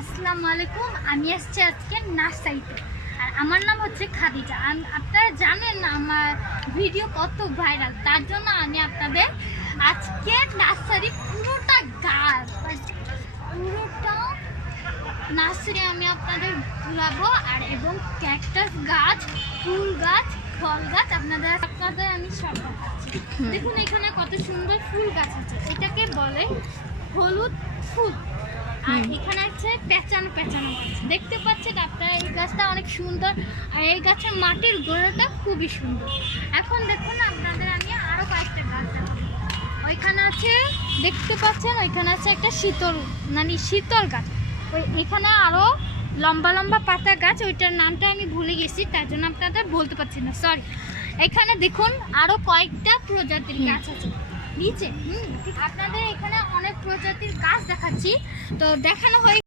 আসসালামু আলাইকুম। আমি আসছি আজকে নার্সারিতে, আর আমার নাম হচ্ছে খাদিজা। আপনারা জানেন না আমার ভিডিও কত ভাইরাল, তার জন্য আমি আপনাদের আজকে নার্সারি পুরোটা গাছ পুরোটা নার্সারি আমি আপনাদের ঘুরাবো, আর এবং ক্যাকটাস গাছ, ফুল গাছ, ফল গাছ আপনাদের আমি সব দেখাচ্ছি। দেখুন এখানে কত সুন্দর ফুল গাছ আছে, এটাকে বলে হলুদ ফুল। আর এখানে আছে পেঁচানো পেঁচানো গাছ, দেখতে পাচ্ছেন আপনারা। এই গাছটা অনেক সুন্দর, আর এই গাছের মাটির গোড়াটা খুবই সুন্দর। এখন দেখুন আপনাদের আমি আরো কয়েকটা গাছ দেখাবো। ওইখানে আছে, দেখতে পাচ্ছেন ওইখানে আছে একটা শীতল গাছ। এখানে আরো লম্বা লম্বা পাতা গাছ, ওইটার নামটা আমি ভুলে গেছি, তার জন্য আপনাদের বলতে পারছি না, সরি। এখানে দেখুন আরো কয়েকটা প্রজাতির গাছ আছে নিচে। আপনাদের এখানে অনেক প্রজাতির গাছ দেখাচ্ছি, তো দেখানো হয়।